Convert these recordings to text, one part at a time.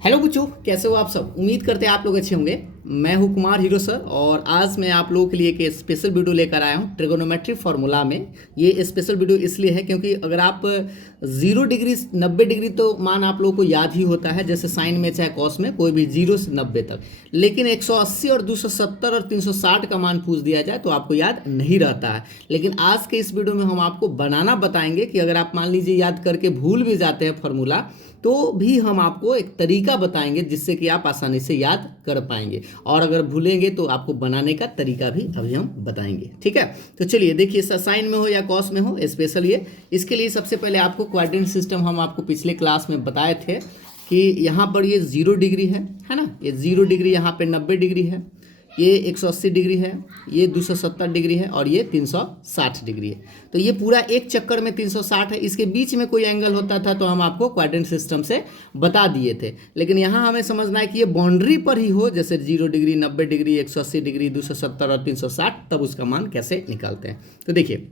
Hello बच्चों, कैसे हो आप सब। उम्मीद करते हैं आप लोग अच्छे होंगे। मैं हूं कुमार हीरो सर और आज मैं आप लोगों के लिए एक स्पेशल वीडियो लेकर आया हूं ट्रिगोनोमेट्री फार्मूला में। ये स्पेशल वीडियो इसलिए है क्योंकि अगर आप 0 डिग्री 90 डिग्री तो मान आप लोगों को याद ही होता है, जैसे साइन में चाहे कॉस में कोई भी 0 से 90 तक। लेकिन 180 और 270 और 360 का मान पूछ दिया जाए तो आपको याद नहीं रहता है। लेकिन आज के इस वीडियो में हम आपको बनाना बताएंगे कि अगर आप मान लीजिए याद करके भूल भी जाते हैं फार्मूला, तो भी हम आपको एक तरीका बताएंगे जिससे कि आप आसानी से याद कर पाएंगे। और अगर भूलेंगे तो आपको बनाने का तरीका भी अभी हम बताएंगे। ठीक है, तो चलिए देखिए, साइन में हो या कॉस में हो, स्पेशल ये इसके लिए सबसे पहले आपको क्वाड्रेंट सिस्टम हम आपको पिछले क्लास में बताए थे कि यहाँ पर ये 0 डिग्री है ना। ये 0 डिग्री, यहाँ पे 90 डिग्री है, ये 180 डिग्री है, ये 270 डिग्री है और ये 360 डिग्री है। तो ये पूरा एक चक्कर में 360 है। इसके बीच में कोई एंगल होता था तो हम आपको क्वाड्रेंट सिस्टम से बता दिए थे। लेकिन यहाँ हमें समझना है कि ये बाउंड्री पर ही हो, जैसे 0 डिग्री 90 डिग्री 180 डिग्री 270 और 360, तब उसका मान कैसे निकालते हैं। तो देखिए,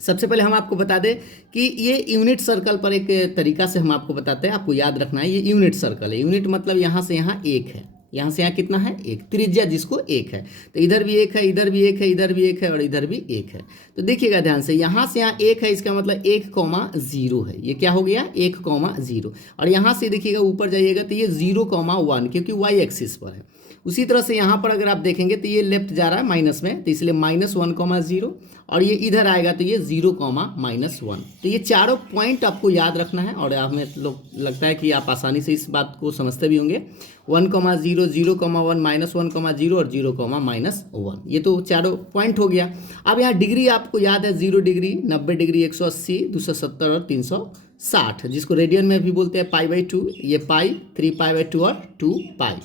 सबसे पहले हम आपको बता दें कि ये यूनिट सर्कल पर एक तरीका से हम आपको बताते हैं। आपको याद रखना है, ये यूनिट सर्कल है। यूनिट मतलब यहाँ से यहाँ एक है, यहाँ से यहाँ कितना है, एक, त्रिज्या जिसको एक है। तो इधर भी एक है, इधर भी एक है, इधर भी एक है और इधर भी एक है। तो देखिएगा ध्यान से, यहाँ से यहाँ एक है, इसका मतलब 1,0 है। ये क्या हो गया, 1,0। और यहाँ से देखिएगा ऊपर जाइएगा तो ये 0,1, क्योंकि वाई एक्सिस पर है। उसी तरह से यहाँ पर अगर आप देखेंगे तो ये लेफ्ट जा रहा है माइनस में, तो इसलिए -1,0। और ये इधर आएगा तो ये 0,-1। तो ये चारों पॉइंट आपको याद रखना है। और हमें लगता है कि आप आसानी से इस बात को समझते भी होंगे। 1,0, 0,1, -1,0 और 0,-1, ये तो चारों पॉइंट हो गया। अब यहाँ डिग्री आपको याद है, 0 डिग्री 90 डिग्री 180 270 और 360, जिसको रेडियन में भी बोलते हैं π/2। ये पाई, 3π/2 और 2π।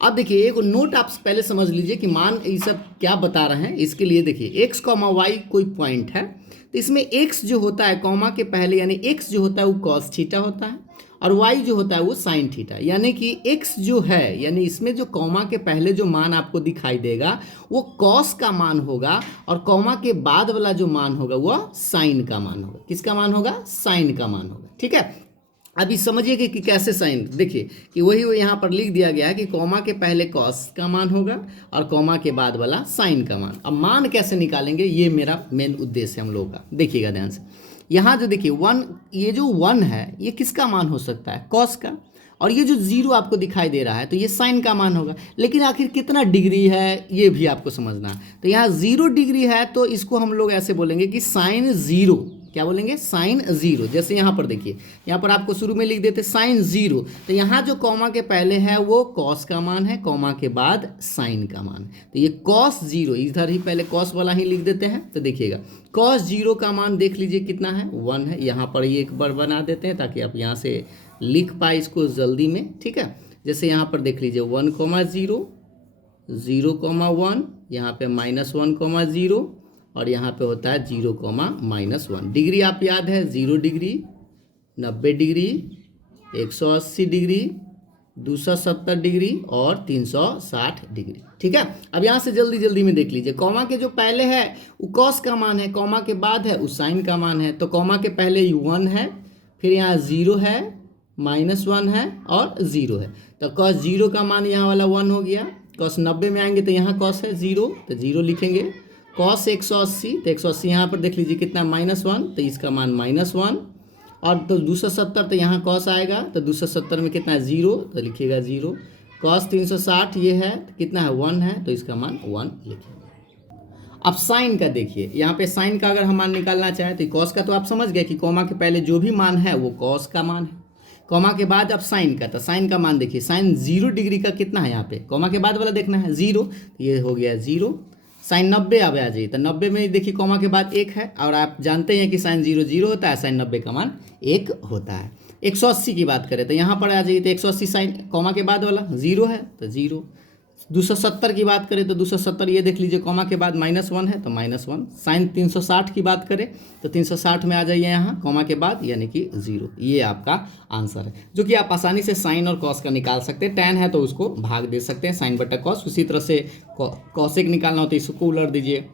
अब देखिए, एक नोट आप पहले समझ लीजिए कि मान ये सब क्या बता रहे हैं। इसके लिए देखिए, x, y कोई पॉइंट है तो इसमें x जो होता है कॉमा के पहले, यानी x जो होता है वो cos थीटा होता है और y जो होता है वो sin थीटा। यानी कि x जो है, यानी इसमें जो कॉमा के पहले जो मान आपको दिखाई देगा वो cos का मान होगा और कॉमा के बाद वाला जो मान होगा वह sin का मान होगा। किसका मान होगा, sin का मान होगा। ठीक है, अभी समझिए कि कैसे साइन, देखिए कि वही वो यहाँ पर लिख दिया गया है कि कॉमा के पहले कॉस का मान होगा और कॉमा के बाद वाला साइन का मान। अब मान कैसे निकालेंगे, ये मेरा मेन उद्देश्य है हम लोगों का। देखिएगा ध्यान से, यहाँ जो देखिए 1, ये जो 1 है ये किसका मान हो सकता है, कॉस का। और ये जो 0 आपको दिखाई दे रहा है तो ये साइन का मान होगा। लेकिन आखिर कितना डिग्री है ये भी आपको समझना है। तो यहाँ 0 डिग्री है तो इसको हम लोग ऐसे बोलेंगे कि साइन 0। क्या बोलेंगे, साइन 0। जैसे यहाँ पर देखिए, यहाँ पर आपको शुरू में लिख देते साइन 0, तो यहाँ जो कॉमा के पहले है वो कॉस का मान है, कॉमा के बाद साइन का मान है। तो ये कॉस 0, इधर ही पहले कॉस वाला ही लिख देते हैं। तो देखिएगा कॉस 0 का मान देख लीजिए कितना है, 1 है। यहाँ पर ये एक बार बना देते हैं ताकि आप यहाँ से लिख पाए इसको जल्दी में। ठीक है, जैसे यहाँ पर देख लीजिए 1,0, 0,1, यहाँ पे -1,0 और यहाँ पे होता है 0,-1 डिग्री। आप याद है, 0 डिग्री 90 डिग्री 180 डिग्री 270 डिग्री और 360 डिग्री। ठीक है, अब यहाँ से जल्दी जल्दी में देख लीजिए, कॉमा के जो पहले है वो कॉस का मान है, कॉमा के बाद है वो साइन का मान है। तो कॉमा के पहले 1 है, फिर यहाँ 0 है, -1 है और 0 है। तो कॉस 0 का मान यहाँ वाला 1 हो गया। कॉस 90 में आएंगे तो यहाँ कॉस है 0, तो 0 लिखेंगे। कॉस 180, तो 180 यहाँ पर देख लीजिए कितना, -1, तो इसका मान -1। और तो 270, तो यहाँ कॉस आएगा, तो 270 में कितना है, 0, तो लिखिएगा 0। कॉस 360 ये है, तो कितना है, 1 है, तो इसका मान 1 लिखिएगा। अब साइन का देखिए, यहाँ पे साइन का अगर हम मान निकालना चाहें तो कॉस का तो आप समझ गए कि कॉमा के पहले जो भी मान है वो कॉस का मान है, कॉमा के बाद अब साइन का। तो साइन का मान देखिए, साइन 0 डिग्री का कितना है, यहाँ पे कॉमा के बाद वाला देखना है 0, तो ये हो गया 0। साइन 90 अब आ जाइए, तो 90 में देखिए कॉमा के बाद 1 है और आप जानते हैं कि साइन 0 0 होता है, साइन 90 का मान 1 होता है। 180 की बात करें तो यहाँ पर आ जाइए, तो 180 साइन कॉमा के बाद वाला 0 है तो 0। 270 की बात करें तो 270 ये देख लीजिए कॉमा के बाद -1 है तो -1। साइन 360 की बात करें तो 360 में आ जाइए यहाँ कॉमा के बाद, यानी कि 0। ये आपका आंसर है, जो कि आप आसानी से साइन और कॉस का निकाल सकते हैं। टैन है तो उसको भाग दे सकते हैं, साइन बटा कॉस। उसी तरह से कॉसेक निकालना हो तो इसको उलट दीजिए,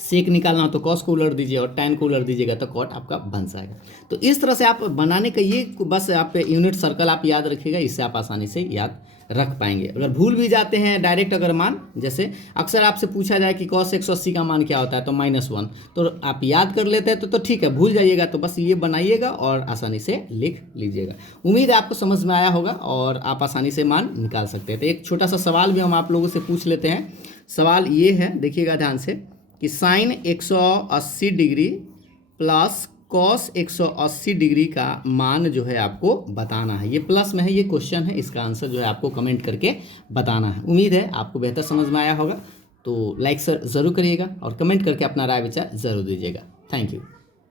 सेक निकालना हो तो कॉस को उलट दीजिए और tan को उलट दीजिएगा तो कॉट आपका बन जाएगा। तो इस तरह से आप बनाने का ये बस आप यूनिट सर्कल आप याद रखिएगा, इससे आप आसानी से याद रख पाएंगे। अगर भूल भी जाते हैं डायरेक्ट अगर मान, जैसे अक्सर आपसे पूछा जाए कि cos 180 का मान क्या होता है तो -1, तो आप याद कर लेते हैं तो ठीक है, भूल जाइएगा तो बस ये बनाइएगा और आसानी से लिख लीजिएगा। उम्मीद है आपको समझ में आया होगा और आप आसानी से मान निकाल सकते हैं। तो एक छोटा सा सवाल भी हम आप लोगों से पूछ लेते हैं। सवाल ये है, देखिएगा ध्यान से, कि sine 180 degree plus cos 180 degree का मान जो है आपको बताना है। ये प्लस में है, ये क्वेश्चन है, इसका आंसर जो है आपको कमेंट करके बताना है। उम्मीद है आपको बेहतर समझ में आया होगा। तो लाइक ज़रूर करिएगा और कमेंट करके अपना राय विचार ज़रूर दीजिएगा। Thank you.